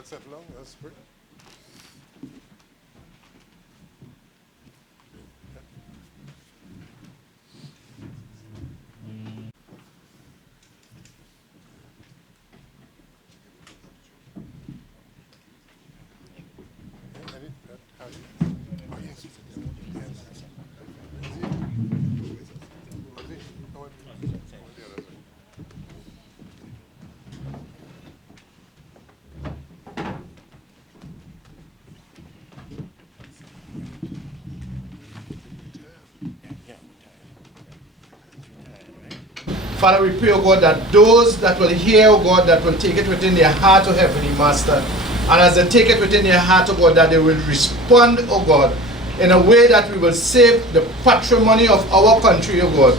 got set long, that's good. Father, we pray, oh God, that those that will hear, oh God, that will take it within their heart, oh Heavenly Master, and as they take it within their heart, oh God, that they will respond, oh God, in a way that we will save the patrimony of our country, oh God,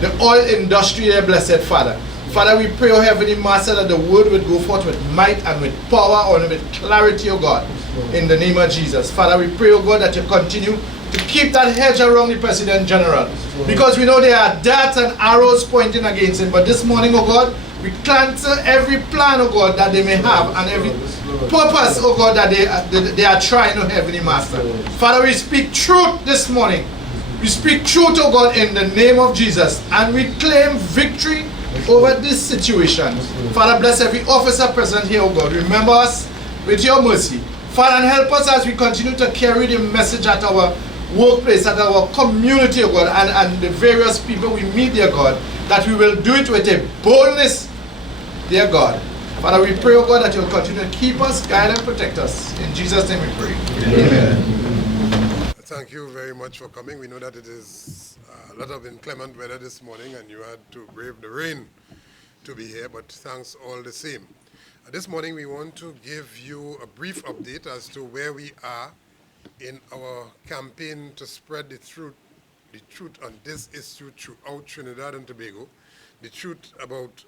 the oil industry, dear blessed Father. Father, we pray, oh Heavenly Master, that the word would go forth with might and with power and with clarity, oh God, in the name of Jesus. Father, we pray, oh God, that you continue to keep that hedge around the President General, because we know there are darts and arrows pointing against him. But this morning, oh God, we cancel every plan, oh God, that they may have, and every purpose, oh God, that they are trying, oh Heavenly Master. Father, we speak truth this morning. We speak truth, oh God, in the name of Jesus, and we claim victory over this situation. Father, bless every officer present here, oh God. Remember us with your mercy. Father, and help us as we continue to carry the message at our workplace, at our community, oh God, and the various people we meet, dear God, that we will do it with a boldness, dear God. Father, we pray, oh God, that you'll continue to keep us, guide and protect us. In Jesus' name we pray. Amen. Thank you very much for coming. We know that it is a lot of inclement weather this morning and you had to brave the rain to be here, but thanks all the same. This morning we want to give you a brief update as to where we are in our campaign to spread the truth on this issue throughout Trinidad and Tobago, the truth about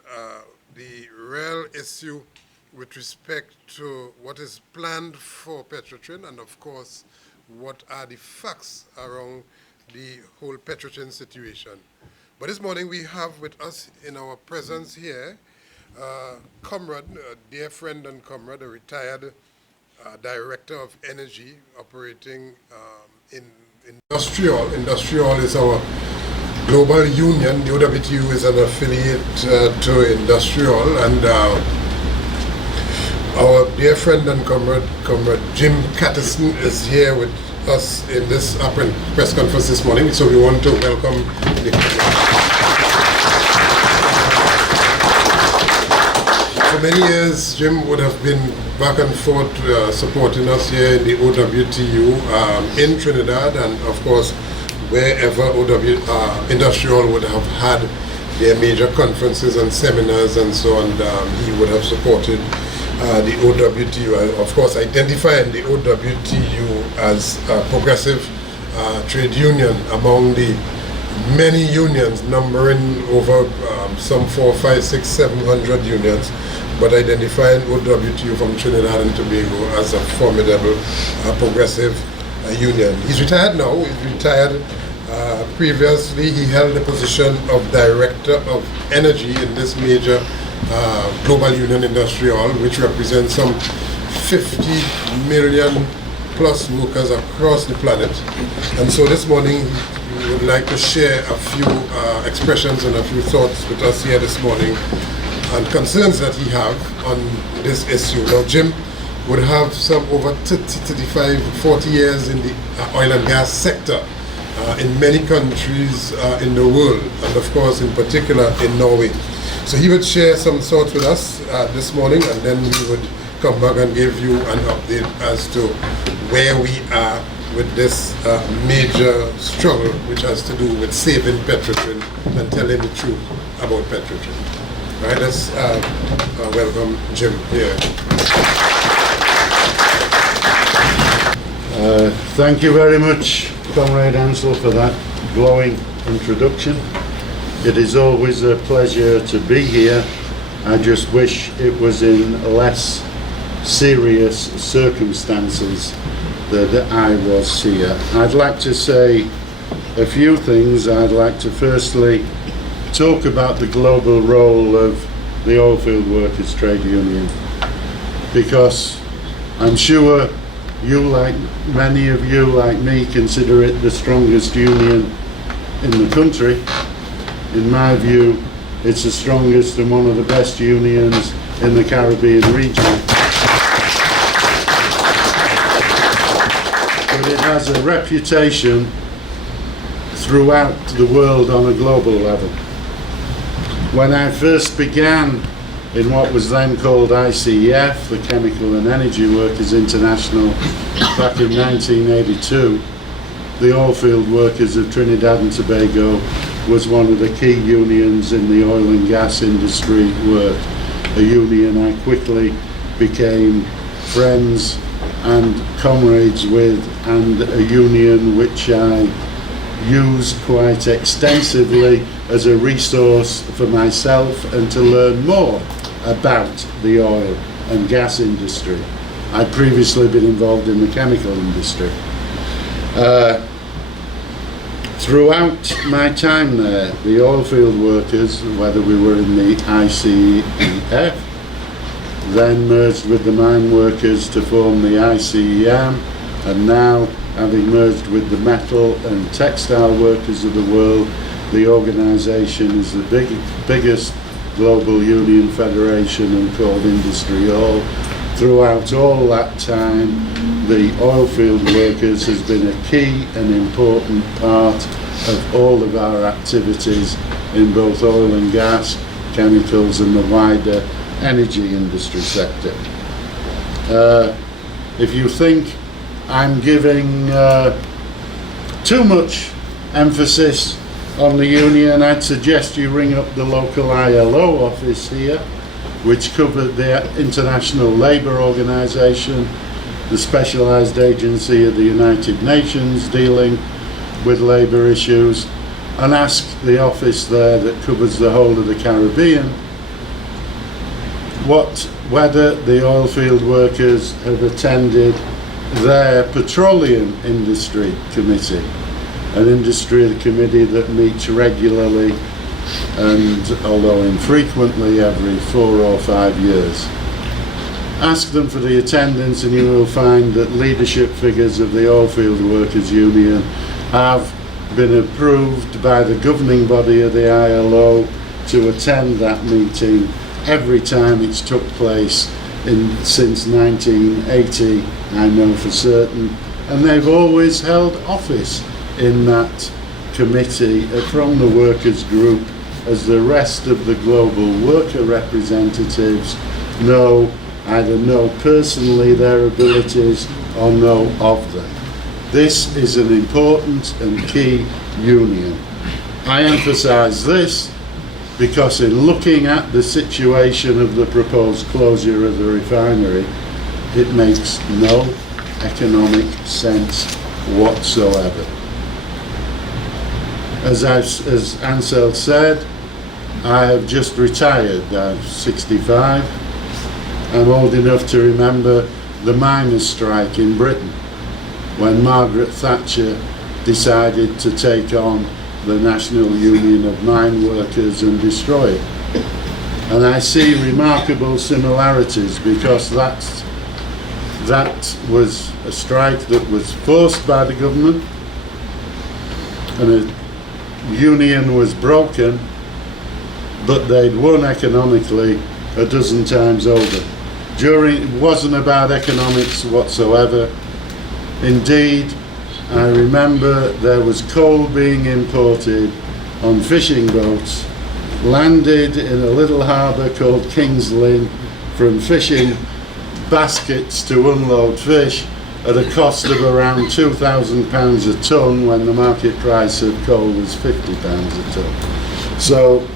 the real issue with respect to what is planned for Petrotrin, and of course what are the facts around the whole Petrotrin situation. But this morning we have with us in our presence here comrade, a dear friend and comrade, a retired Director of Energy operating in Industrial. Industrial is our global union. The OWTU is an affiliate to Industrial, and our dear friend and comrade Jim Catterson is here with us in this press conference this morning, so we want to welcome the For many years, Jim would have been back and forth supporting us here in the OWTU in Trinidad, and of course wherever Industrial would have had their major conferences and seminars and so on, he would have supported the OWTU, of course identifying the OWTU as a progressive trade union among the many unions, numbering over some 400, 500, 600, 700 unions, but identifying OWTU from Trinidad and Tobago as a formidable progressive union. He's retired now. He's retired. Previously, he held the position of Director of Energy in this major global union Industrial, which represents some 50 million plus workers across the planet. And so this morning, we would like to share a few expressions and a few thoughts with us here this morning and concerns that he have on this issue. Now, Jim would have some over 30, 35, 40 years in the oil and gas sector in many countries in the world, and of course in particular in Norway. So he would share some thoughts with us this morning, and then we would come back and give you an update as to where we are with this major struggle which has to do with saving Petrotrin and telling the truth about Petrotrin. Right, let's welcome Jim here. Thank you very much, Comrade Ansel, for that glowing introduction. It is always a pleasure to be here. I just wish it was in less serious circumstances that I was here. I'd like to say a few things. I'd like to firstly talk about the global role of the Oilfield Workers Trade Union, because I'm sure you, like many of you like me, consider it the strongest union in the country. In my view, it's the strongest and one of the best unions in the Caribbean region. But it has a reputation throughout the world on a global level. When I first began in what was then called ICEF, the Chemical and Energy Workers International, back in 1982, the Oilfield Workers of Trinidad and Tobago was one of the key unions in the oil and gas industry worked. A union I quickly became friends and comrades with, and a union which I used quite extensively as a resource for myself and to learn more about the oil and gas industry. I'd previously been involved in the chemical industry. Throughout my time there, the oilfield workers, whether we were in the ICEF, then merged with the mine workers to form the ICEM, and now, having merged with the metal and textile workers of the world, the organisation is the biggest global union federation and called Industry All. Throughout all that time, the oilfield workers has been a key and important part of all of our activities in both oil and gas, chemicals and the wider energy industry sector. If you think I'm giving too much emphasis on the union, I'd suggest you ring up the local ILO office here, which covered the International Labour Organization, the specialised agency of the United Nations dealing with labour issues, and ask the office there that covers the whole of the Caribbean whether the oilfield workers have attended their petroleum industry committee, an industry committee that meets regularly and, although infrequently, every 4 or 5 years. Ask them for the attendance and you will find that leadership figures of the Oilfield Workers Union have been approved by the governing body of the ILO to attend that meeting every time it's took place since 1980, I know for certain, and they've always held office in that committee from the workers group, as the rest of the global worker representatives either know personally their abilities or know of them. This is an important and key union. I emphasise this because in looking at the situation of the proposed closure of the refinery, it makes no economic sense whatsoever. As Ansel said, I have just retired. I'm 65. I'm old enough to remember the miners' strike in Britain when Margaret Thatcher decided to take on the National Union of Mine Workers and destroy it. And I see remarkable similarities because that was a strike that was forced by the government, and a union was broken, but they'd won economically a dozen times over. It wasn't about economics whatsoever. Indeed, I remember there was coal being imported on fishing boats, landed in a little harbour called King's Lynn, from fishing baskets to unload fish at a cost of around £2,000 a tonne when the market price of coal was £50 a tonne. So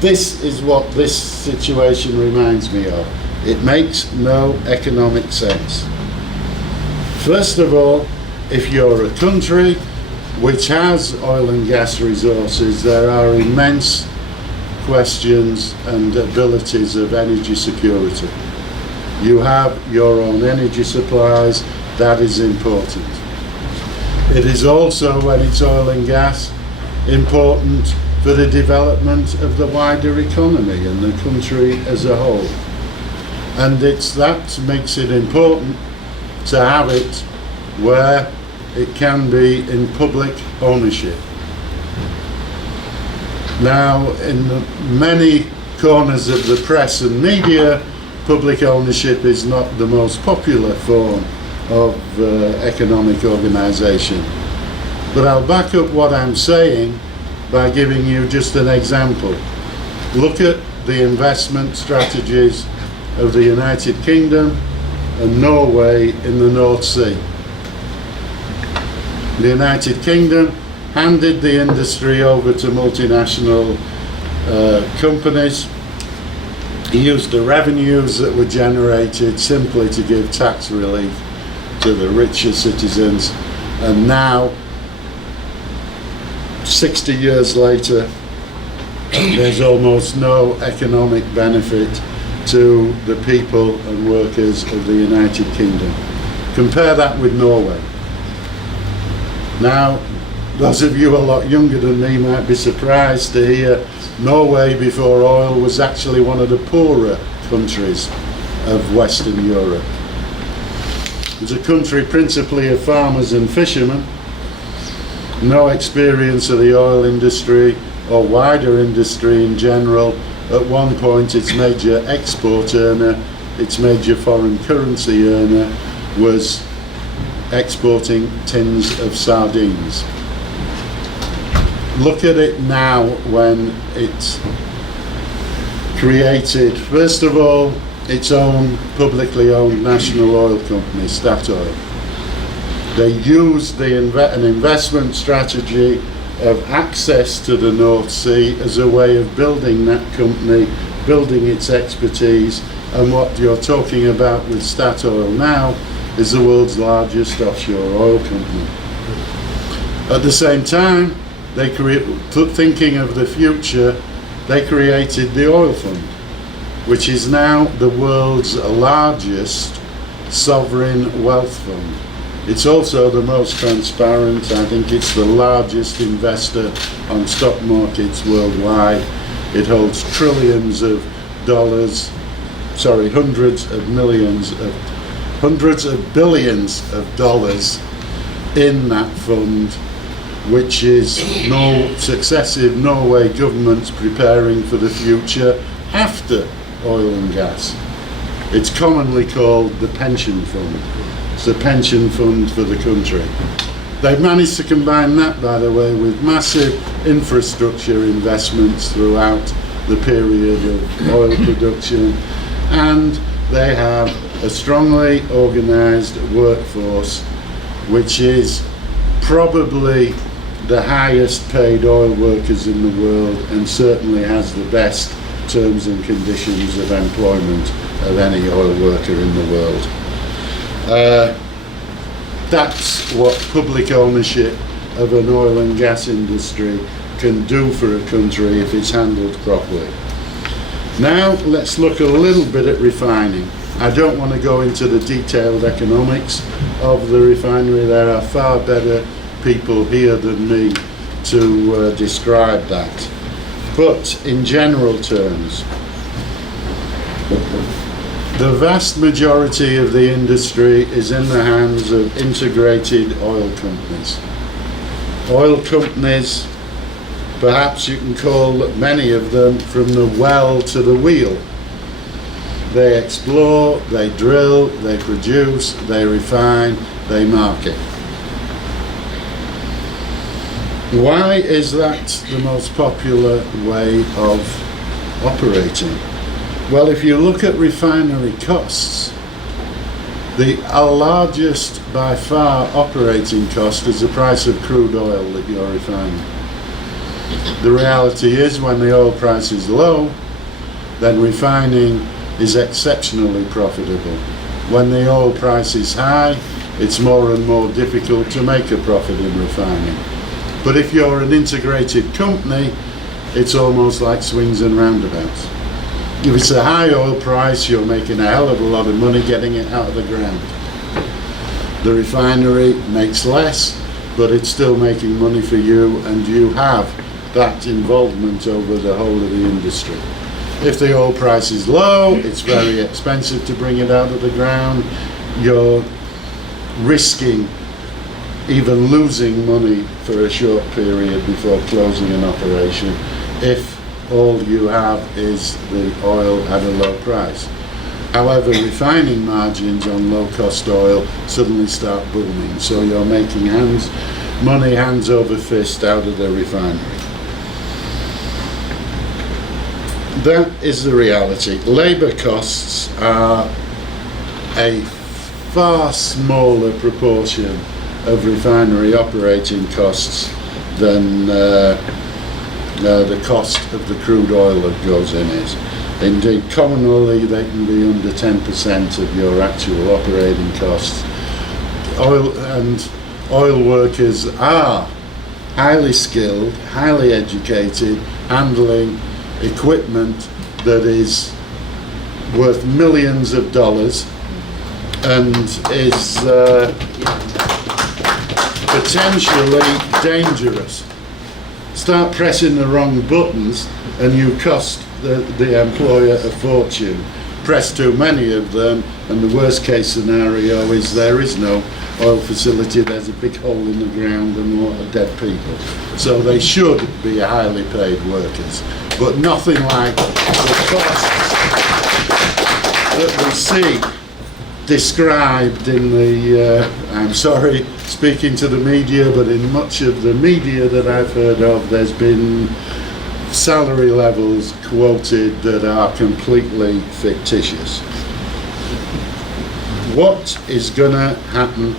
this is what this situation reminds me of. It makes no economic sense. First of all, if you're a country which has oil and gas resources, there are immense questions and abilities of energy security. You have your own energy supplies, that is important. It is also, when it's oil and gas, important for the development of the wider economy and the country as a whole. And that makes it important to have it where it can be in public ownership. Now, in the many corners of the press and media, public ownership is not the most popular form of economic organisation. But I'll back up what I'm saying by giving you just an example. Look at the investment strategies of the United Kingdom and Norway in the North Sea. The United Kingdom handed the industry over to multinational companies, used the revenues that were generated simply to give tax relief to the richer citizens, and now 60 years later there's almost no economic benefit to the people and workers of the United Kingdom. Compare that with Norway. Now, those of you a lot younger than me might be surprised to hear Norway before oil was actually one of the poorer countries of Western Europe. It's a country principally of farmers and fishermen, no experience of the oil industry or wider industry in general. At one point its major export earner, its major foreign currency earner, was exporting tins of sardines. Look at it now when it's created, first of all, its own publicly owned national oil company, Statoil. They used an investment strategy of access to the North Sea as a way of building that company, building its expertise, and what you're talking about with Statoil now is the world's largest offshore oil company. At the same time, thinking of the future, they created the Oil Fund, which is now the world's largest sovereign wealth fund. It's also the most transparent. I think it's the largest investor on stock markets worldwide. It holds trillions of dollars, sorry, hundreds of billions of dollars in that fund, which is successive Norway governments preparing for the future after oil and gas. It's commonly called the pension fund. It's a pension fund for the country. They've managed to combine that, by the way, with massive infrastructure investments throughout the period of oil production, and they have a strongly organised workforce, which is probably the highest paid oil workers in the world, and certainly has the best terms and conditions of employment of any oil worker in the world. That's what public ownership of an oil and gas industry can do for a country if it's handled properly. Now let's look a little bit at refining. I don't want to go into the detailed economics of the refinery. There are far better people here than me to describe that. But in general terms, the vast majority of the industry is in the hands of integrated oil companies. Oil companies, perhaps you can call many of them from the well to the wheel. They explore, they drill, they produce, they refine, they market. Why is that the most popular way of operating? Well, if you look at refinery costs, the largest by far operating cost is the price of crude oil that you're refining. The reality is, when the oil price is low, then refining is exceptionally profitable. When the oil price is high, it's more and more difficult to make a profit in refining. But if you're an integrated company, it's almost like swings and roundabouts. If it's a high oil price, you're making a hell of a lot of money getting it out of the ground. The refinery makes less, but it's still making money for you, and you have that involvement over the whole of the industry. If the oil price is low, it's very expensive to bring it out of the ground. You're risking even losing money for a short period before closing an operation if all you have is the oil at a low price. However, refining margins on low-cost oil suddenly start booming, so you're making money hands over fist out of the refinery. That is the reality. Labour costs are a far smaller proportion of refinery operating costs than the cost of the crude oil that goes in is. Indeed, commonly they can be under 10% of your actual operating costs. Oil workers are highly skilled, highly educated, handling equipment that is worth millions of dollars and is potentially dangerous. Start pressing the wrong buttons and you cost the employer a fortune. Press too many of them and the worst case scenario is there is no oil facility, there's a big hole in the ground and a lot of dead people. So they should be highly paid workers, but nothing like the costs that we see described in the, I'm sorry speaking to the media, but in much of the media that I've heard of, there's been salary levels quoted that are completely fictitious. What is going to happen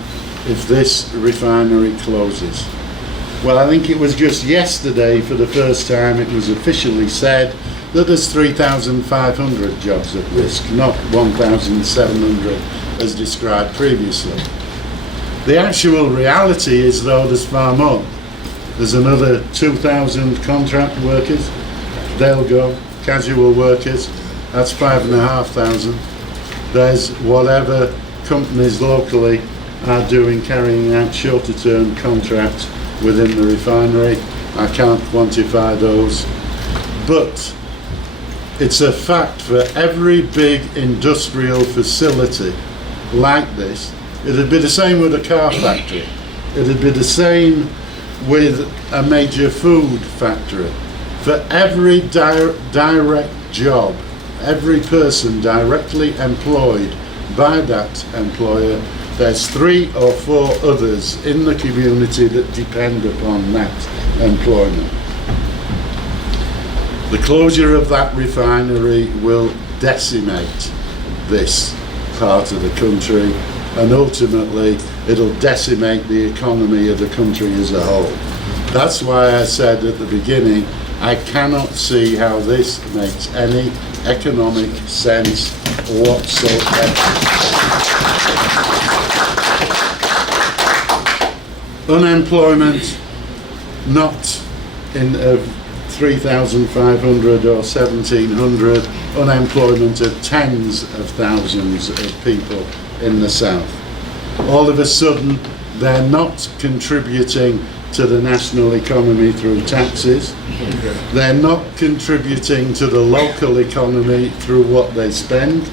if this refinery closes? Well, I think it was just yesterday, for the first time, it was officially said that there's 3,500 jobs at risk, not 1,700 as described previously. The actual reality is, though, there's far more. There's another 2,000 contract workers, they'll go, casual workers, that's 5,500. There's whatever companies locally are doing, carrying out shorter term contracts within the refinery. I can't quantify those, but it's a fact for every big industrial facility like this. It'd be the same with a car factory. It'd be the same with a major food factory. For every direct job, every person directly employed by that employer, there's 3 or 4 others in the community that depend upon that employment. The closure of that refinery will decimate this part of the country, and ultimately it'll decimate the economy of the country as a whole. That's why I said at the beginning, I cannot see how this makes any economic sense whatsoever. Unemployment, not in 3,500 or 1,700, unemployment of tens of thousands of people in the south. All of a sudden, they're not contributing to the national economy through taxes. They're not contributing to the local economy through what they spend.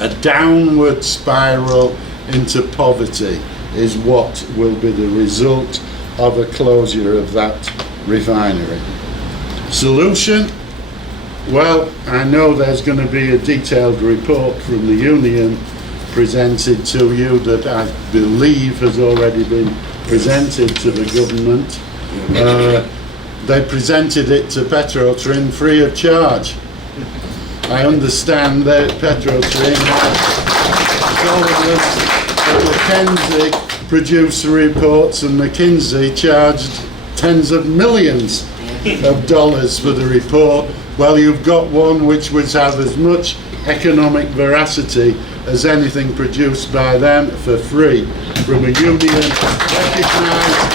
A downward spiral into poverty is what will be the result of a closure of that refinery. Solution? Well, I know there's going to be a detailed report from the union presented to you that I believe has already been presented to the government. They presented it to Petrotrin free of charge. I understand that Petrotrin McKinsey produced reports and McKinsey charged tens of millions of dollars for the report. Well, you've got one which would have as much economic veracity as anything produced by them for free from a union recognised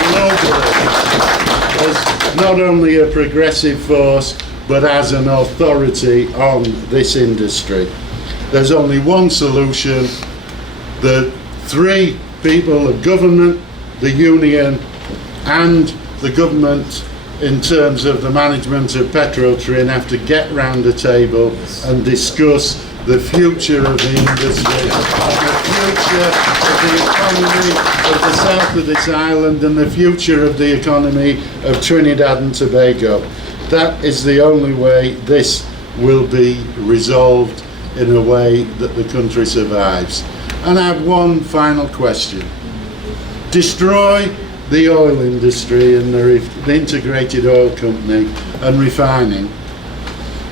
globally as not only a progressive force but as an authority on this industry. There's only one solution. The 3 people, the government, the union and the government in terms of the management of Petrotrin, have to get round the table and discuss the future of the industry, the future of the economy of the south of this island, and the future of the economy of Trinidad and Tobago. That is the only way this will be resolved in a way that the country survives. And I have one final question. Destroy the oil industry and the integrated oil company and refining.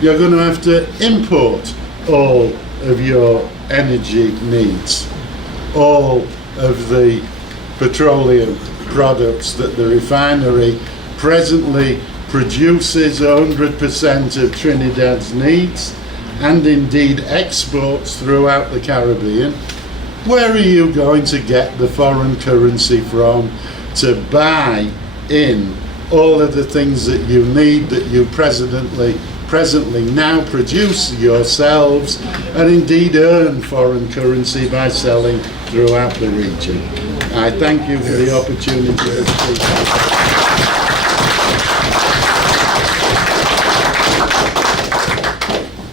You're going to have to import all of your energy needs, all of the petroleum products that the refinery presently produces 100% of Trinidad's needs, and indeed exports throughout the Caribbean. Where are you going to get the foreign currency from to buy in all of the things that you need, that you presently now produce yourselves, and indeed earn foreign currency by selling throughout the region? I thank you for the opportunity to speak.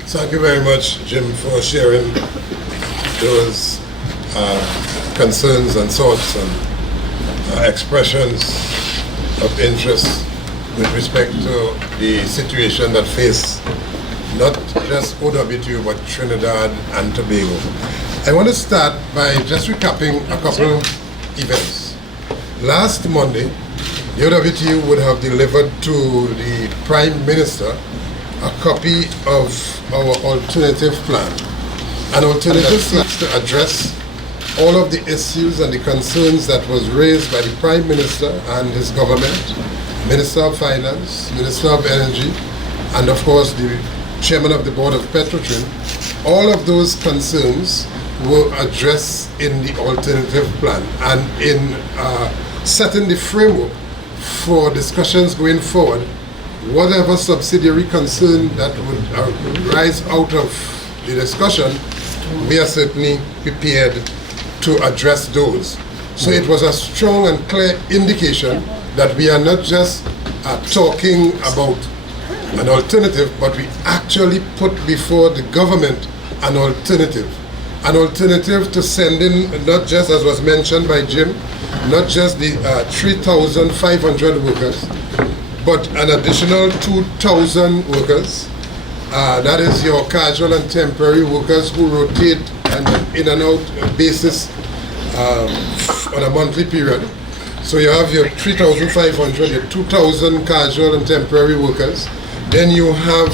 Thank you very much, Jim, for sharing those concerns and thoughts and expressions of interest with respect to the situation that face not just OWTU but Trinidad and Tobago. I want to start by just recapping a couple of events. Last Monday, the OWTU would have delivered to the Prime Minister a copy of our alternative plan. An alternative plan to address all of the issues and the concerns that was raised by the Prime Minister and his government, Minister of Finance, Minister of Energy, and of course the Chairman of the Board of Petrotrin. All of those concerns were addressed in the alternative plan, and in setting the framework for discussions going forward, whatever subsidiary concern that would rise out of the discussion, we are certainly prepared to address those. So it was a strong and clear indication that we are not just talking about an alternative, but we actually put before the government an alternative. An alternative to sending, not just as was mentioned by Jim, not just the 3,500 workers, but an additional 2,000 workers. That is your casual and temporary workers who rotate and in and out basis on a monthly period. So you have your 3,500, your 2,000 casual and temporary workers. Then you have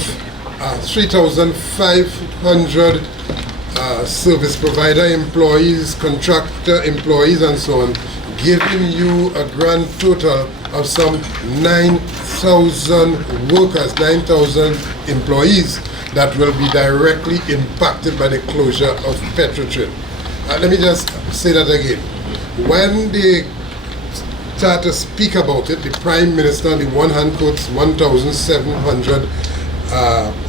3,500 service provider employees, contractor employees, and so on, giving you a grand total of some 9,000 workers, 9,000 employees that will be directly impacted by the closure of Petrotrin. Let me just say that again. When they start to speak about it, the Prime Minister on the one hand quotes 1,700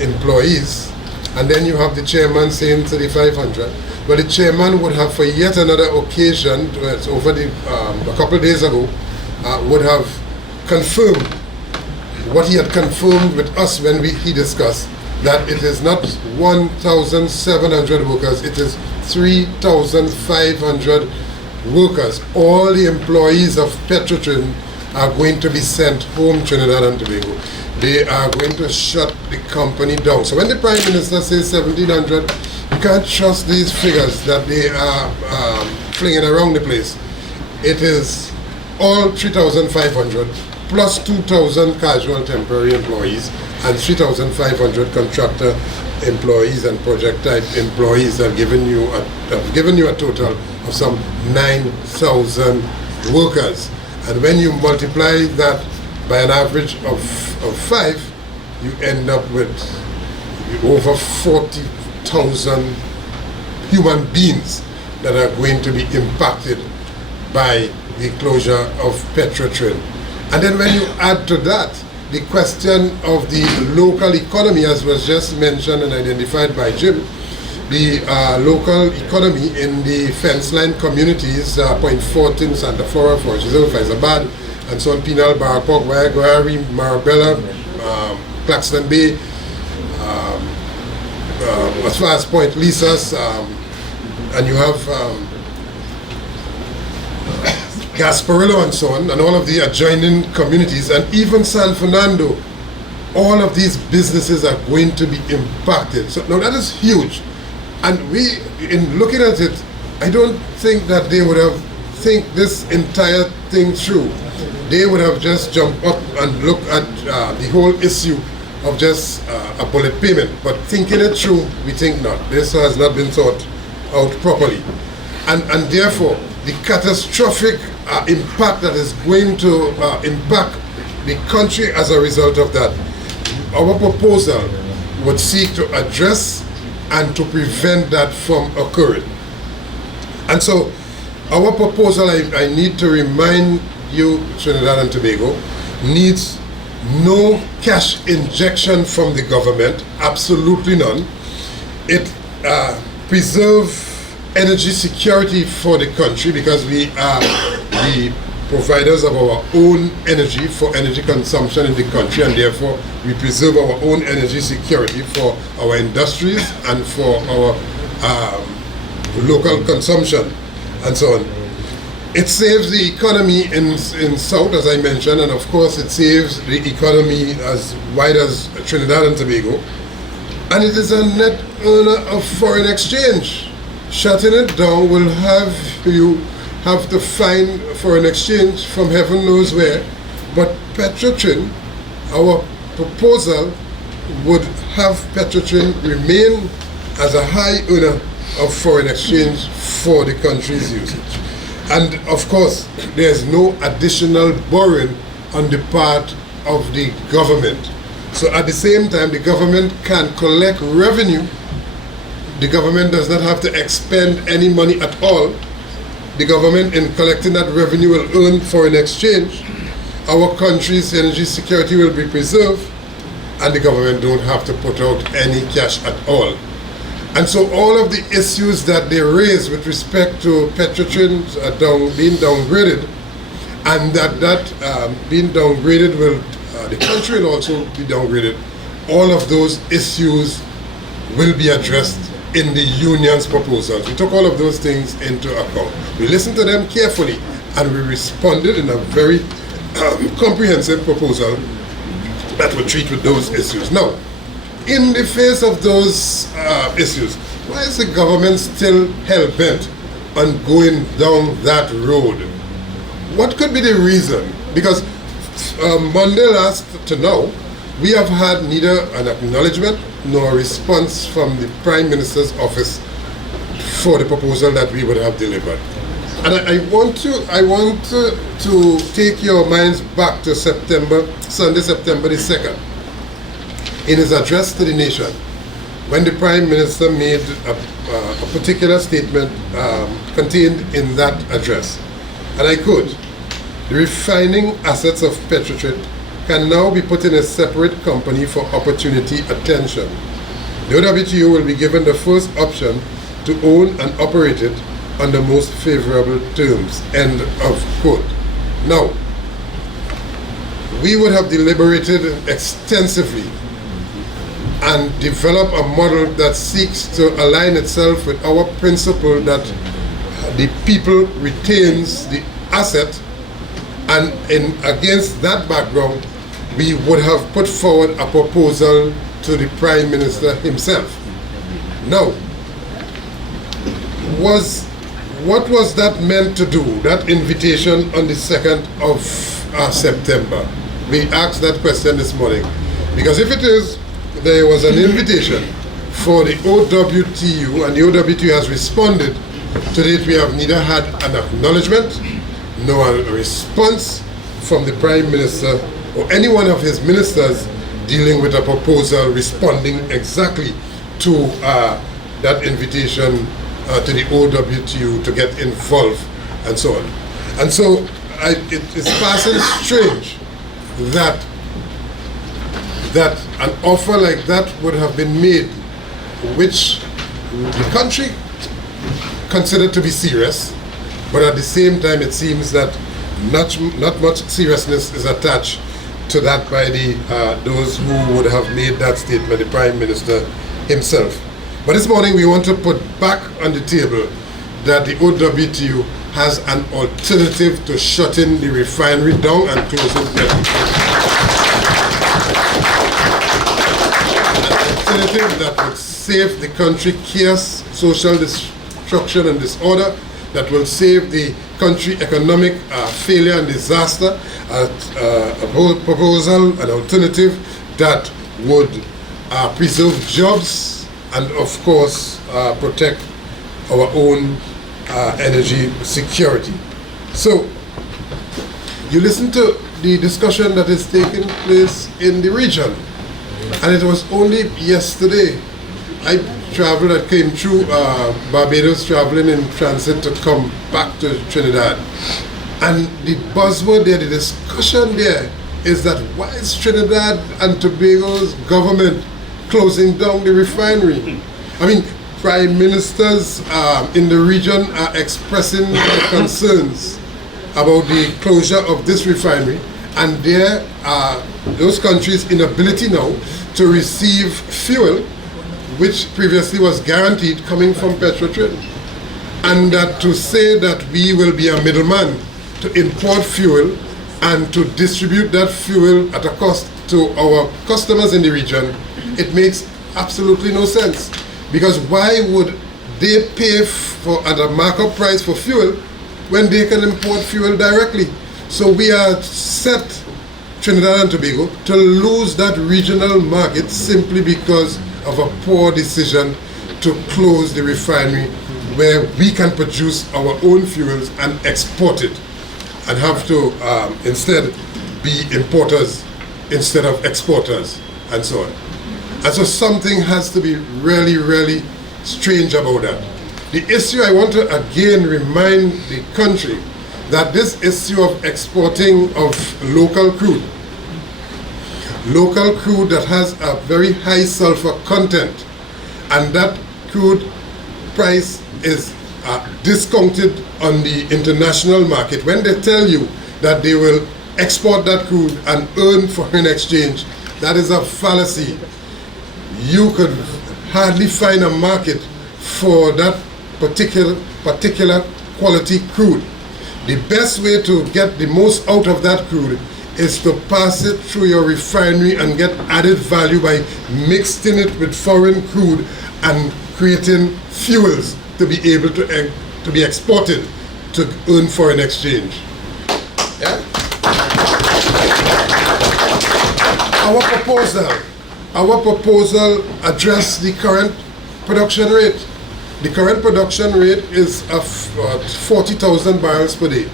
employees, and then you have the Chairman saying 3,500. But the Chairman would have, for yet another occasion, over a couple of days ago, would have confirmed what he had confirmed with us when he discussed, that it is not 1,700 workers, it is 3,500 workers. All the employees of Petrotrin are going to be sent home, Trinidad and Tobago. They are going to shut the company down. So when the Prime Minister says 1,700, you can't trust these figures that they are flinging around the place. It is all 3,500 plus 2,000 casual temporary employees and 3,500 contractor employees and project type employees have given you a total of some 9,000 workers. And when you multiply that by an average of 5, you end up with over 40,000 human beings that are going to be impacted by the closure of Petrotrin. And then when you add to that the question of the local economy, as was just mentioned and identified by Jim, the local economy in the fence line communities, Point 14, Santa Flora, Forgizo, Faizabad, and so on, Penal, Barapok, Waiagwari, Marabella, Claxton Bay, as far as Point Lisas, and you have Gasparillo and so on, and all of the adjoining communities, and even San Fernando, all of these businesses are going to be impacted. So now that is huge. And we, in looking at it, I don't think that they would have think this entire thing through. They would have just jumped up and looked at the whole issue of just a bullet payment. But thinking it through, we think not. This has not been thought out properly. And therefore, the catastrophic impact that is going to impact the country as a result of that, our proposal would seek to address and to prevent that from occurring. And so our proposal, I need to remind you, Trinidad and Tobago, needs no cash injection from the government, absolutely none. It preserves energy security for the country because we are the providers of our own energy for energy consumption in the country, and therefore we preserve our own energy security for our industries and for our local consumption and so on. It saves the economy in South, as I mentioned, and of course it saves the economy as wide as Trinidad and Tobago. And it is a net earner of foreign exchange. Shutting it down will have you have to find foreign exchange from heaven knows where. But Petrotrin, our proposal would have Petrotrin remain as a high earner of foreign exchange for the country's usage. And of course, there's no additional borrowing on the part of the government. So at the same time, the government can collect revenue. The government does not have to expend any money at all. The government, in collecting that revenue, will earn foreign exchange. Our country's energy security will be preserved, and the government don't have to put out any cash at all. And so all of the issues that they raise with respect to Petrotrin being downgraded, and that being downgraded will, the country will also be downgraded, all of those issues will be addressed in the union's proposals. We took all of those things into account. We listened to them carefully, and we responded in a very comprehensive proposal that will treat with those issues. Now, in the face of those issues, why is the government still hell-bent on going down that road? What could be the reason? Because Monday last to now, we have had neither an acknowledgement nor a response from the Prime Minister's office for the proposal that we would have delivered. And I want to take your minds back to Sunday, September the 2nd. In his address to the nation, when the Prime Minister made a particular statement contained in that address, and I quote, "The refining assets of Petrotrin can now be put in a separate company for opportunity attention. The OWTU will be given the first option to own and operate it on the most favorable terms." End of quote. Now, we would have deliberated extensively and develop a model that seeks to align itself with our principle that the people retains the asset, and against that background, we would have put forward a proposal to the Prime Minister himself. Now, what was that meant to do, that invitation on the 2nd of September? We asked that question this morning, because if it is, there was an invitation for the OWTU, and the OWTU has responded. To date, we have neither had an acknowledgement nor a response from the Prime Minister or any one of his ministers dealing with a proposal responding exactly to that invitation to the OWTU to get involved and so on. And so it's passing strange that an offer like that would have been made, which the country considered to be serious, but at the same time it seems that not much seriousness is attached to that by those who would have made that statement, the Prime Minister himself. But this morning we want to put back on the table that the OWTU has an alternative to shutting the refinery down and closing Petrotrin. An alternative that would save the country chaos, social destruction and disorder, that will save the country economic failure and disaster, a proposal, an alternative that would preserve jobs and of course protect our own energy security. So you listen to the discussion that is taking place in the region, and it was only yesterday I came through Barbados, traveling in transit to come back to Trinidad, and the buzzword there, the discussion there is that why is Trinidad and Tobago's government closing down the refinery? I mean, prime ministers in the region are expressing their concerns about the closure of this refinery, and there are those countries' inability now to receive fuel which previously was guaranteed coming from Petrotrin, and that to say that we will be a middleman to import fuel and to distribute that fuel at a cost to our customers in the region, it makes absolutely no sense. Because why would they pay for at a markup price for fuel when they can import fuel directly? So we are set, Trinidad and Tobago, to lose that regional market simply because of a poor decision to close the refinery where we can produce our own fuels and export it, and have to instead be importers instead of exporters and so on. And so something has to be really, really strange about that. The issue, I want to again remind the country that this issue of exporting of local crude that has a very high sulfur content, and that crude price is discounted on the international market. When they tell you that they will export that crude and earn foreign exchange, that is a fallacy. You could hardly find a market for that particular quality crude. The best way to get the most out of that crude is to pass it through your refinery and get added value by mixing it with foreign crude and creating fuels to be able to be exported to earn foreign exchange. Yeah? Our proposal addresses the current production rate. The current production rate is of 40,000 barrels per day.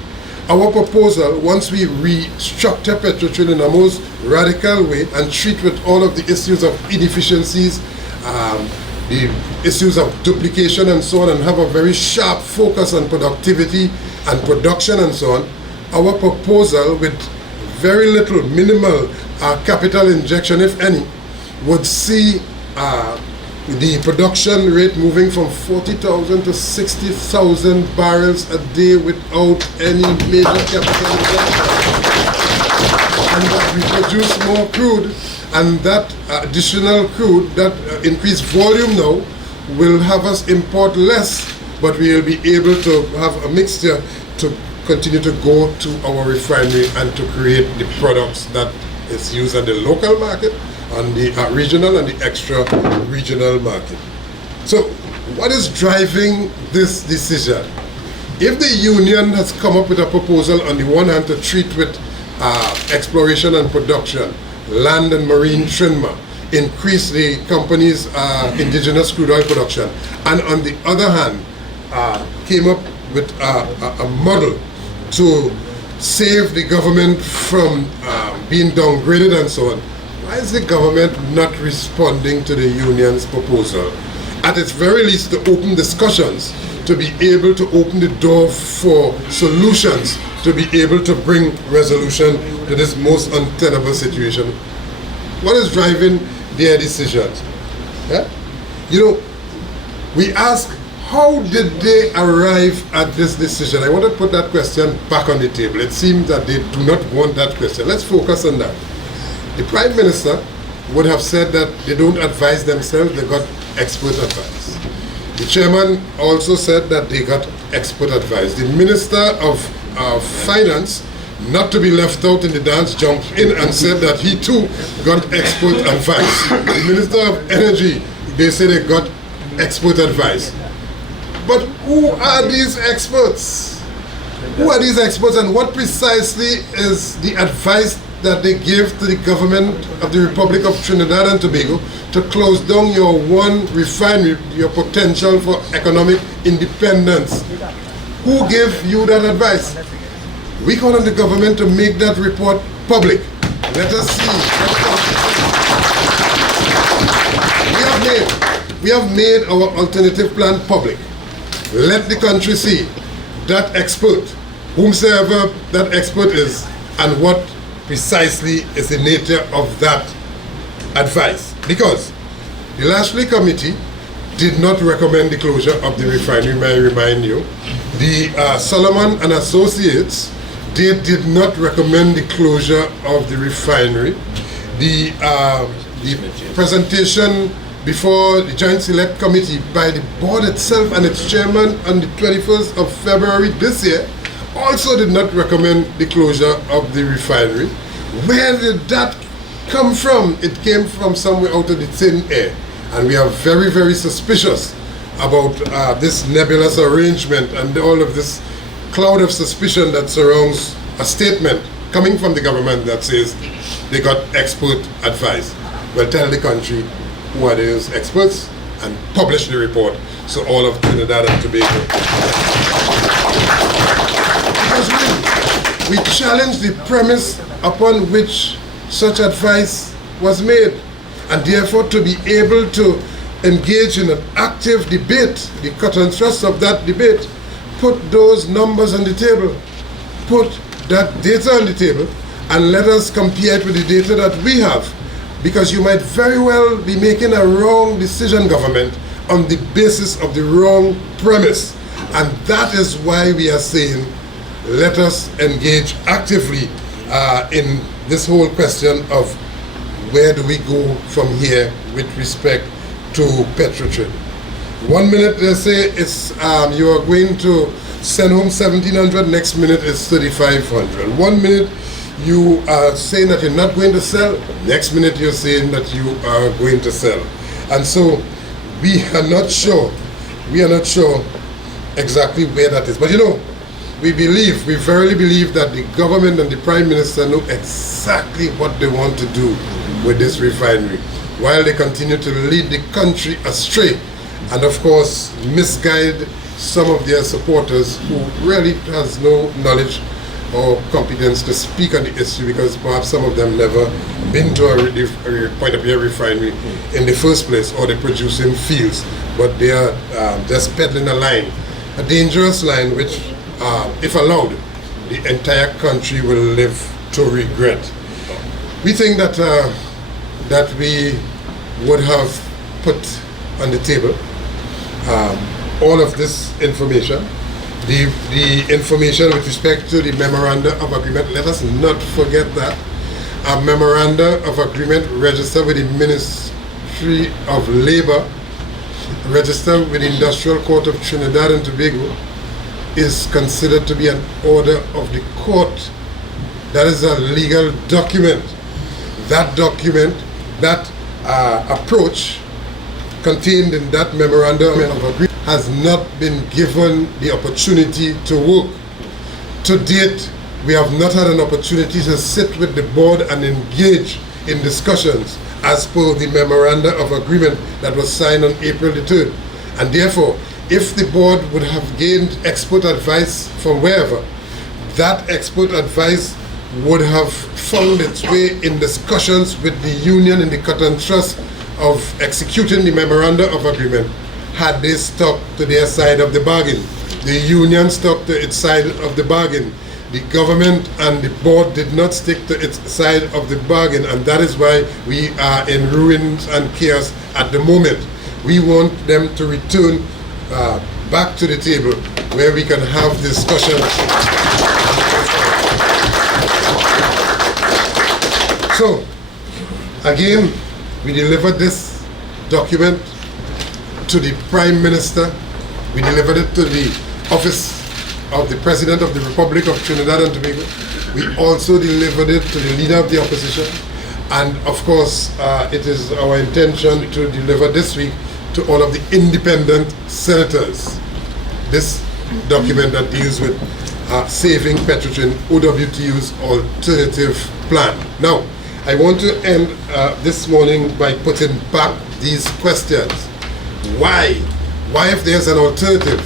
Our proposal, once we restructure Petrotrin in a most radical way and treat with all of the issues of inefficiencies, the issues of duplication and so on, and have a very sharp focus on productivity and production and so on, our proposal with very little, minimal capital injection, if any, would see the production rate moving from 40,000 to 60,000 barrels a day without any major capital injection. And that we produce more crude, and that additional crude, that increased volume now, will have us import less, but we will be able to have a mixture to continue to go to our refinery and to create the products that is used on the local market, on the regional and the extra regional market. So what is driving this decision? If the union has come up with a proposal on the one hand to treat with exploration and production, land and marine trimmer, increase the company's indigenous crude oil production, and on the other hand came up with a model to save the government from being downgraded and so on, why is the government not responding to the union's proposal? At its very least, to open discussions, to be able to open the door for solutions, to be able to bring resolution to this most untenable situation. What is driving their decisions? Yeah? You know, we ask, how did they arrive at this decision? I want to put that question back on the table. It seems that they do not want that question. Let's focus on that. The Prime Minister would have said that they don't advise themselves, they got expert advice. The chairman also said that they got expert advice. The Minister of Finance, not to be left out in the dance, jumped in and said that he too got expert advice. The Minister of Energy, they say they got expert advice. But who are these experts? Who are these experts, and what precisely is the advice that they give to the government of the Republic of Trinidad and Tobago to close down your one refinery, your potential for economic independence? Who gave you that advice? We call on the government to make that report public. Let us see. We have made our alternative plan public. Let the country see that expert, whomsoever that expert is, and what precisely is the nature of that advice. Because the Lashley Committee did not recommend the closure of the refinery, may I remind you. The Solomon and Associates, they did not recommend the closure of the refinery. The presentation before the Joint Select Committee by the board itself and its chairman on the 21st of February this year also did not recommend the closure of the refinery. Where did that come from? It came from somewhere out of the thin air. And we are very, very suspicious about this nebulous arrangement and all of this cloud of suspicion that surrounds a statement coming from the government that says they got expert advice. Well, tell the country who are those experts and publish the report so all of Trinidad and Tobago. Because we challenge the premise upon which such advice was made, and therefore to be able to engage in an active debate, the cut and thrust of that debate, put those numbers on the table, put that data on the table, and let us compare it with the data that we have. Because you might very well be making a wrong decision, government, on the basis of the wrong premise. And that is why we are saying, let us engage actively in this whole question of where do we go from here with respect to Petrotrin. 1 minute they say it's you are going to send home 1,700, next minute it's 3,500. 1 minute you are saying that you're not going to sell, next minute you're saying that you are going to sell. And so we are not sure exactly where that is. But you know, we verily believe that the government and the Prime Minister know exactly what they want to do with this refinery, while they continue to lead the country astray and of course misguide some of their supporters who really has no knowledge or competence to speak on the issue, because perhaps some of them never been to a point of view refinery in the first place, or they're producing fields, but they are just peddling a line, a dangerous line which, if allowed, the entire country will live to regret. We think that that we would have put on the table all of this information. The information with respect to the memoranda of agreement, let us not forget that. A memoranda of agreement registered with the Ministry of Labor, registered with the Industrial Court of Trinidad and Tobago, is considered to be an order of the court. That is a legal document. That document, that approach contained in that memorandum of agreement has not been given the opportunity to work. To date, we have not had an opportunity to sit with the board and engage in discussions as per the memoranda of agreement that was signed on April the 3rd. And therefore, if the board would have gained expert advice from wherever, that expert advice would have found its way in discussions with the union in the cut and thrust of executing the memoranda of agreement, had they stuck to their side of the bargain. The union stuck to its side of the bargain. The government and the board did not stick to its side of the bargain, and that is why we are in ruins and chaos at the moment. We want them to return back to the table where we can have discussions. So, again, we delivered this document to the Prime Minister. We delivered it to the Office of the President of the Republic of Trinidad and Tobago. We also delivered it to the Leader of the Opposition. And of course, it is our intention to deliver this week to all of the independent senators this document that deals with saving Petrotrin, OWTU's alternative plan. Now, I want to end this morning by putting back these questions. Why? Why, if there's an alternative,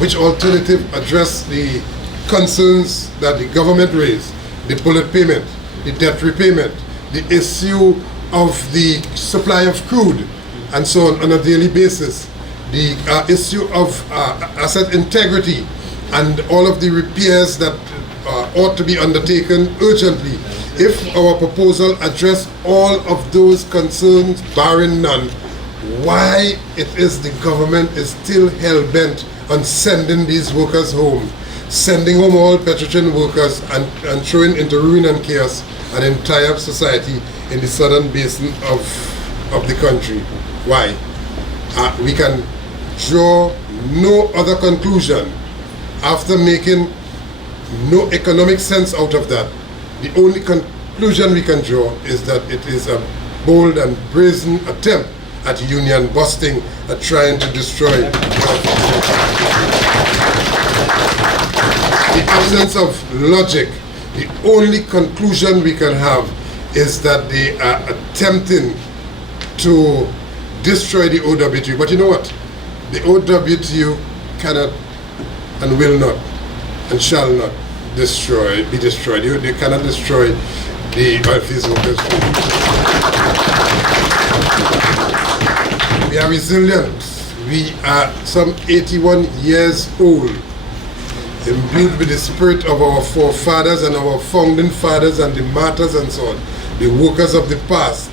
which alternative address the concerns that the government raised, the bullet payment, the debt repayment, the issue of the supply of crude, and so on a daily basis, the issue of asset integrity, and all of the repairs that ought to be undertaken urgently. If our proposal addressed all of those concerns, barring none, why it is the government is still hell-bent on sending these workers home, sending home all Petrotrin workers and throwing into ruin and chaos an entire society in the southern basin of the country? Why? We can draw no other conclusion after making no economic sense out of that. The only conclusion we can draw is that it is a bold and brazen attempt at union busting, at trying to destroy the absence of logic. The only conclusion we can have is that they are attempting to destroy the OWTU. But you know what? The OWTU cannot and will not and shall not be destroyed. They cannot destroy the oilfields workers. We are resilient. We are some 81 years old, imbued with the spirit of our forefathers and our founding fathers and the martyrs and so on, the workers of the past,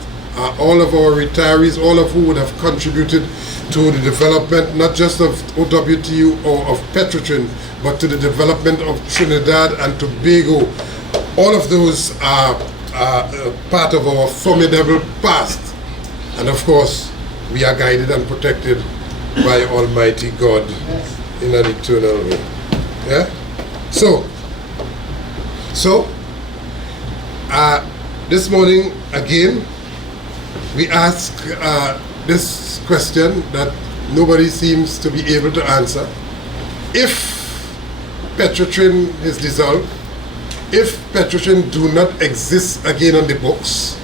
all of our retirees, all of who would have contributed to the development not just of OWTU or of Petrotrin, but to the development of Trinidad and Tobago. All of those are part of our formidable past. And of course, we are guided and protected by Almighty God in an eternal way. Yeah? So this morning, again, we ask this question that nobody seems to be able to answer. If Petrotrin is dissolved, if Petrotrin do not exist again on the books,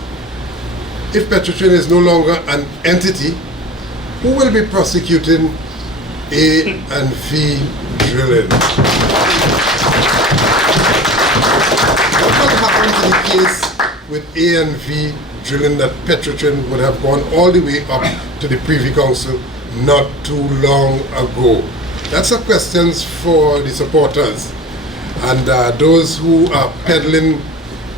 if Petrotrin is no longer an entity, who will be prosecuting A and V drilling? What will happen to the case with A and V drilling that Petrotrin would have gone all the way up to the Privy Council not too long ago? That's a question for the supporters and those who are peddling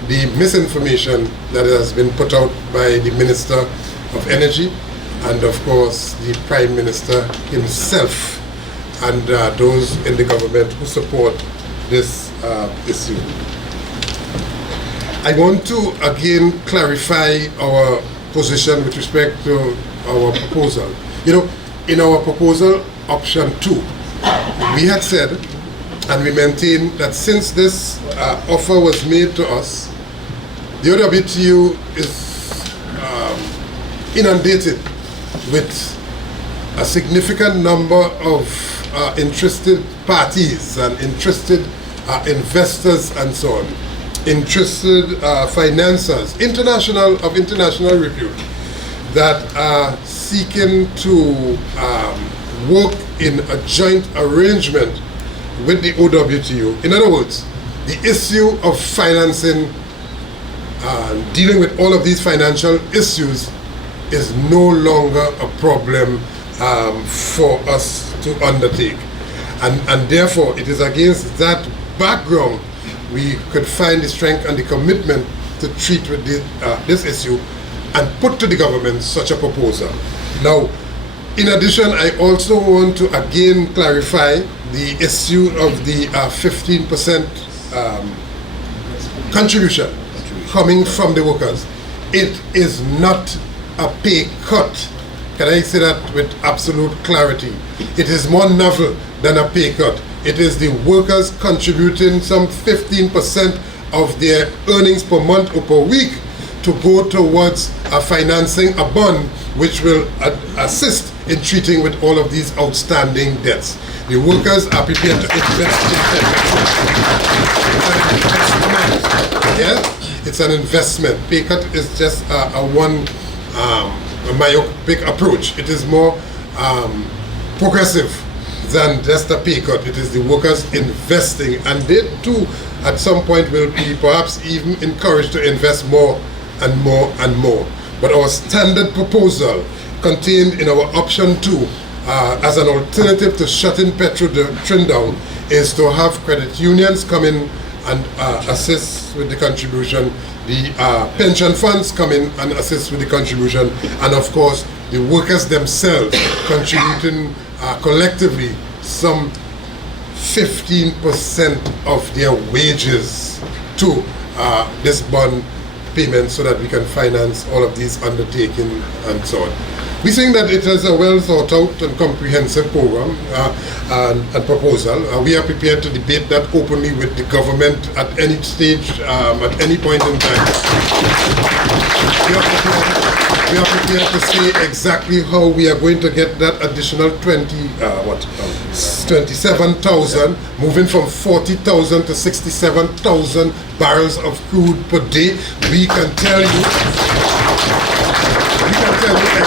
the misinformation that has been put out by the Minister of Energy and of course the Prime Minister himself and those in the government who support this issue. I want to again clarify our position with respect to our proposal. You know, in our proposal, option 2, we had said and we maintain that since this offer was made to us, the OWTU is inundated with a significant number of interested parties and interested investors and so on, interested financiers, of international repute, that are seeking to work in a joint arrangement with the OWTU. In other words, the issue of financing, dealing with all of these financial issues is no longer a problem for us to undertake. And therefore, it is against that background we could find the strength and the commitment to treat with this issue and put to the government such a proposal. Now, in addition, I also want to again clarify the issue of the 15% contribution coming from the workers. It is not a pay cut. Can I say that with absolute clarity? It is more novel than a pay cut. It is the workers contributing some 15% of their earnings per month or per week to go towards financing a bond which will assist in treating with all of these outstanding debts. The workers are prepared to invest in Petrotrin. Yeah, it's an investment. Pay cut is just a myopic approach. It is more progressive than just a pay cut. It is the workers investing, and they too at some point will be perhaps even encouraged to invest more and more and more. But our standard proposal contained in our option 2 as an alternative to shutting Petrotrin down is to have credit unions come in and assist with the contribution, the pension funds come in and assist with the contribution, and of course the workers themselves contributing collectively some 15% of their wages to this bond payment so that we can finance all of these undertakings and so on. We think that it is a well thought out and comprehensive program and proposal. We are prepared to debate that openly with the government at any stage, at any point in time. We are prepared to say exactly how we are going to get that additional 27,000, moving from 40,000 to 67,000 barrels of crude per day. We can tell you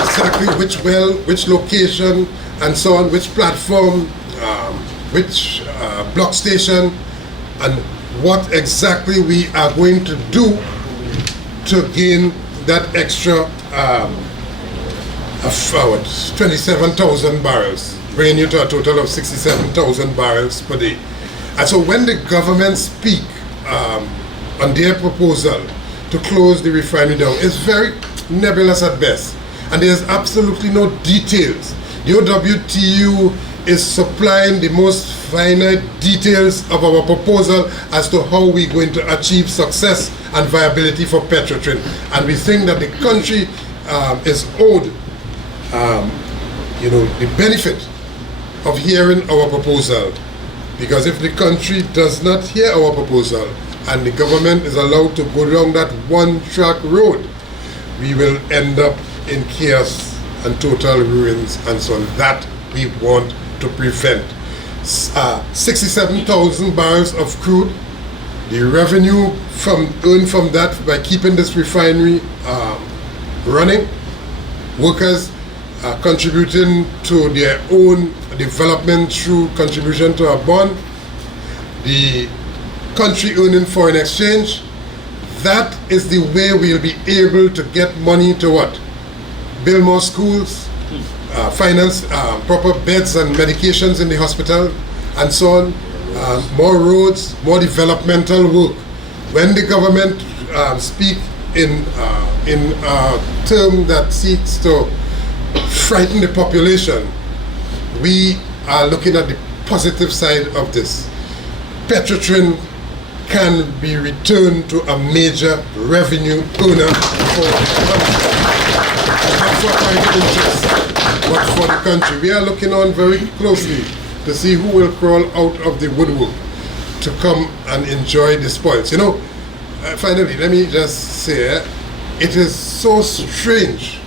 exactly which well, which location, and so on, which platform, which block station, and what exactly we are going to do to gain that extra 27,000 barrels, bringing you to a total of 67,000 barrels per day. And so when the government speak on their proposal to close the refinery down, it's very nebulous at best, and there's absolutely no details. The OWTU is supplying the most finite details of our proposal as to how we're going to achieve success and viability for Petrotrin, and we think that the country is owed the benefit of hearing our proposal, because if the country does not hear our proposal and the government is allowed to go down that one-track road, we will end up in chaos and total ruins, and so on. That we want to prevent. 67,000 barrels of crude, the revenue earned from that by keeping this refinery running, workers contributing to their own development through contribution to a bond, the country earning foreign exchange. That is the way we'll be able to get money to what? Build more schools, finance proper beds and medications in the hospital, and so on, more roads, more developmental work. When the government speak in a term that seeks to frighten the population, we are looking at the positive side of this. Petrotrin can be returned to a major revenue earner for the country. Not for private interests, but for the country. We are looking on very closely to see who will crawl out of the woodwork to come and enjoy the spoils. Finally, let me just say, it is so strange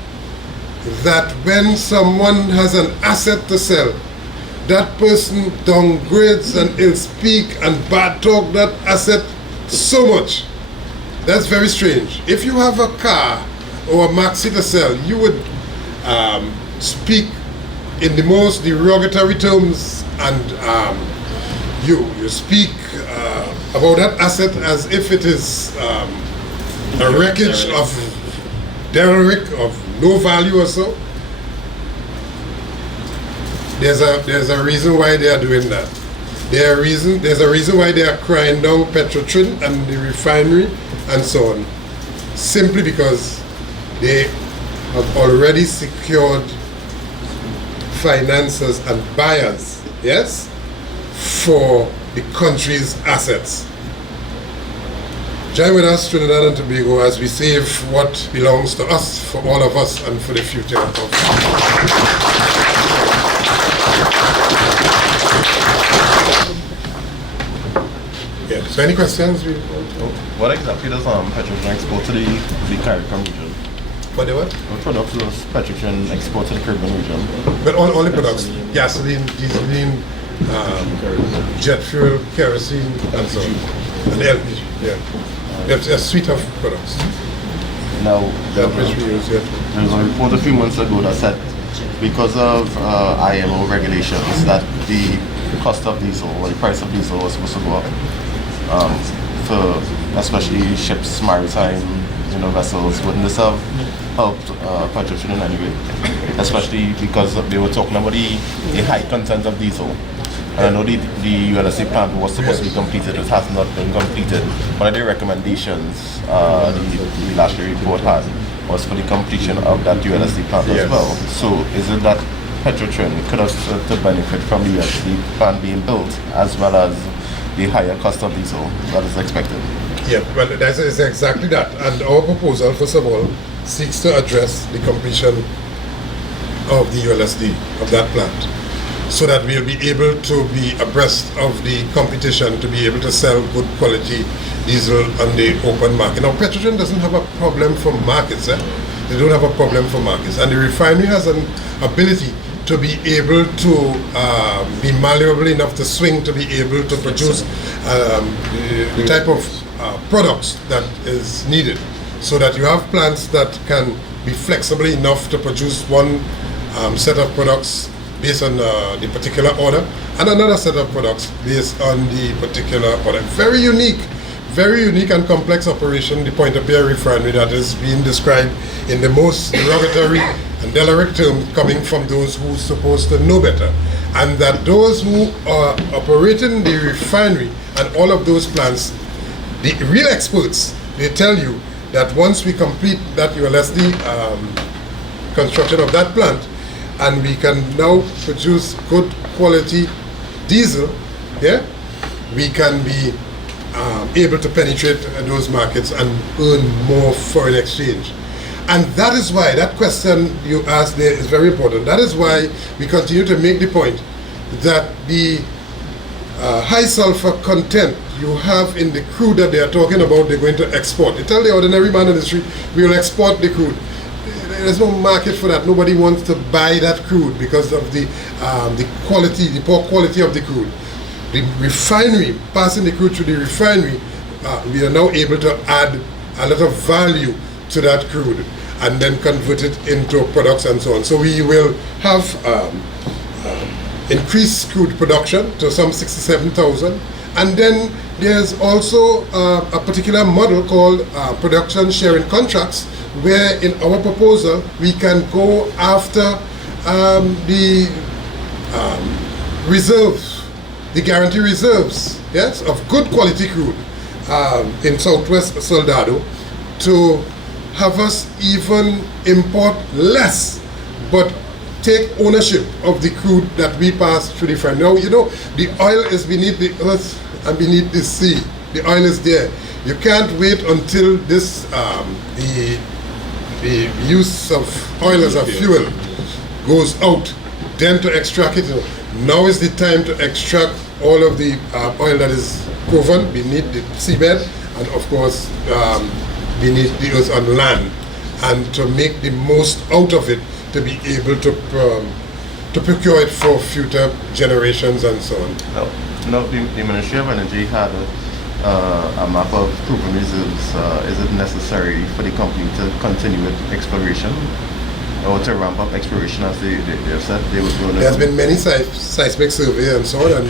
that when someone has an asset to sell, that person downgrades and ill speak and bad talk that asset so much. That's very strange. If you have a car or a maxi to sell, you would speak in the most derogatory terms, and you speak about that asset as if it is a wreckage of derelict of no value or so. There's a reason why they are doing that. There's a reason why they are crying down Petrotrin and the refinery and so on. Simply because they have already secured financiers and buyers, yes, for the country's assets. Join with us, Trinidad and Tobago, as we save what belongs to us, for all of us, and for the future of Yeah, so any questions? What exactly does Petrotrin export to the Caribbean region? What they what? What products does Petrotrin export to the Caribbean region? But all the products, gasoline, dieseline, jet fuel, kerosene, and so on. And LPG, yeah. It's a suite of products Now, that which we use, yeah. there was a report a few months ago that said because of IMO regulations that the cost of diesel or the price of diesel was supposed to go up for especially ships, maritime, vessels. Wouldn't this have helped Petrotrin in any way? Especially because they were talking about the high content of diesel. And I know the ULSC plant was supposed to be completed. It has not been completed. One of the recommendations the last report had was for the completion of that ULSC plant as well. So is it that Petrotrin could have stood to benefit from the ULSC plant being built as well as the higher cost of diesel that is expected? Yeah, well, that is exactly that. And our proposal, first of all, seeks to address the completion of the ULSD, of that plant, so that we'll be able to be abreast of the competition to be able to sell good quality diesel on the open market. Now, Petrotrin doesn't have a problem for markets. They don't have a problem for markets. And the refinery has an ability to be able to be malleable enough to swing, to be able to produce the type of products that is needed, so that you have plants that can be flexible enough to produce one set of products based on the particular order, and another set of products based on the particular order. Very unique and complex operation, the Point-of-Bear refinery, that is being described in the most derogatory and derelict term coming from those who are supposed to know better. And that those who are operating the refinery and all of those plants, the real experts, they tell you that once we complete that ULSD construction of that plant, and we can now produce good quality diesel, we can be able to penetrate those markets and earn more foreign exchange. And that is why, that question you asked there is very important. That is why we continue to make the point that the high sulfur content you have in the crude that they are talking about, they're going to export. They tell the ordinary man in the street, we will export the crude. There's no market for that. Nobody wants to buy that crude because of the quality, the poor quality of the crude. The refinery, passing the crude through the refinery, we are now able to add a lot of value to that crude and then convert it into products and so on. So we will have increased crude production to some 67,000. And then there's also a particular model called production sharing contracts, where in our proposal we can go after the reserves, the guarantee reserves, yes, of good quality crude in Southwest Soldado, to have us even import less, but take ownership of the crude that we pass through the refinery. Now, the oil is beneath the earth and beneath the sea. The oil is there. You can't wait until this, the use of oil as a fuel goes out, then to extract it. Now is the time to extract all of the oil that is proven beneath the seabed, and of course beneath the earth on land, and to make the most out of it, to be able to procure it for future generations and so on. No, the Ministry of Energy had a map of proven reserves. Is it necessary for the company to continue with exploration or to ramp up exploration as they have said they would do? There's been many seismic surveys and so on, and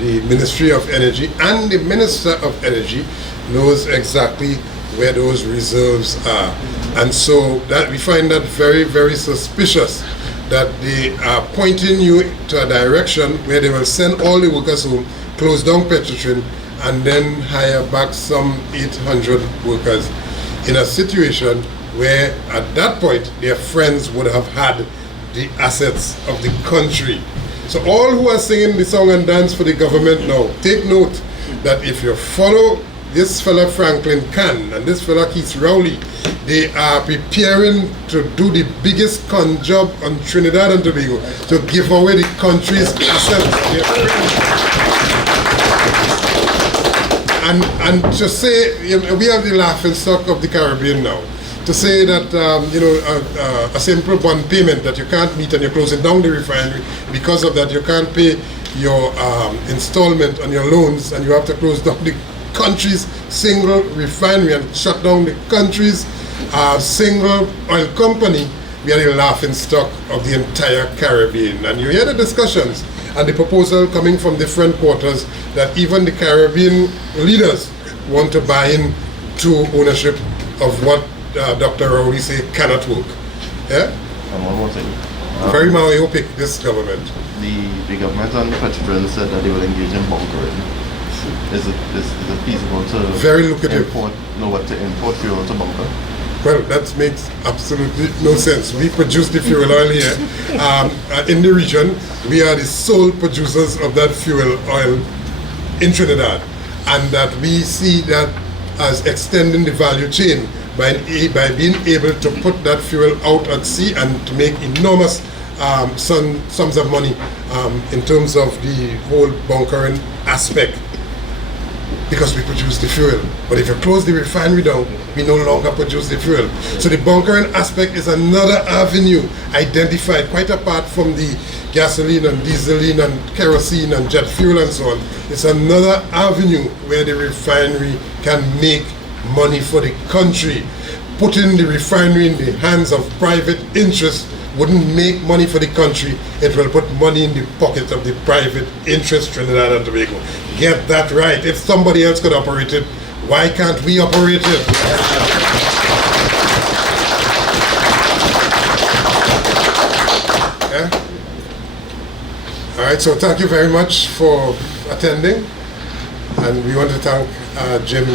the Ministry of Energy and the Minister of Energy knows exactly where those reserves are. And so that we find that very, very suspicious that they are pointing you to a direction where they will send all the workers home, close down Petrotrin, and then hire back some 800 workers in a situation where at that point their friends would have had the assets of the country. So all who are singing the song and dance for the government now, take note that if you follow this fella Franklin Can and this fella Keith Rowley, they are preparing to do the biggest con job on Trinidad and Tobago to give away the country's assets. And to say, we have the laughing stock of the Caribbean now. To say that a simple bond payment that you can't meet and you're closing down the refinery, because of that you can't pay your installment on your loans and you have to close down the country's single refinery and shut down the country's single oil company. We are the laughing stock of the entire Caribbean. And you hear the discussions and the proposal coming from different quarters that even the Caribbean leaders want to buy in to ownership of what Dr. Rowley say cannot work. Yeah? And one more thing. Very myopic, this government. The government and Petrotrin said that they will engage in bunkering. Is it feasible to Very lucrative. import fuel to bunker? Well, that makes absolutely no sense. We produce the fuel oil here. In the region, we are the sole producers of that fuel oil in Trinidad. And that we see that as extending the value chain by being able to put that fuel out at sea and to make enormous sums of money in terms of the whole bunkering aspect, because we produce the fuel. But if you close the refinery down, we no longer produce the fuel. So the bunkering aspect is another avenue identified, quite apart from the gasoline and dieseline and kerosene and jet fuel and so on. It's another avenue where the refinery can make money for the country. Putting the refinery in the hands of private interests wouldn't make money for the country. It will put money in the pocket of the private interest Trinidad and Tobago. Get that right. If somebody else could operate it, why can't we operate it? Yeah? All right, so thank you very much for attending. And we want to thank Jim,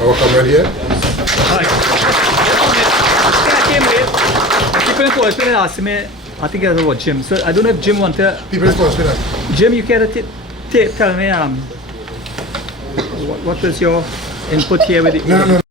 our comrade here. People in Portsmouth asked me, I think it was about Jim. So I don't know if Jim wanted. People in Portsmouth. Jim, you can tell me what was your input here with it? No.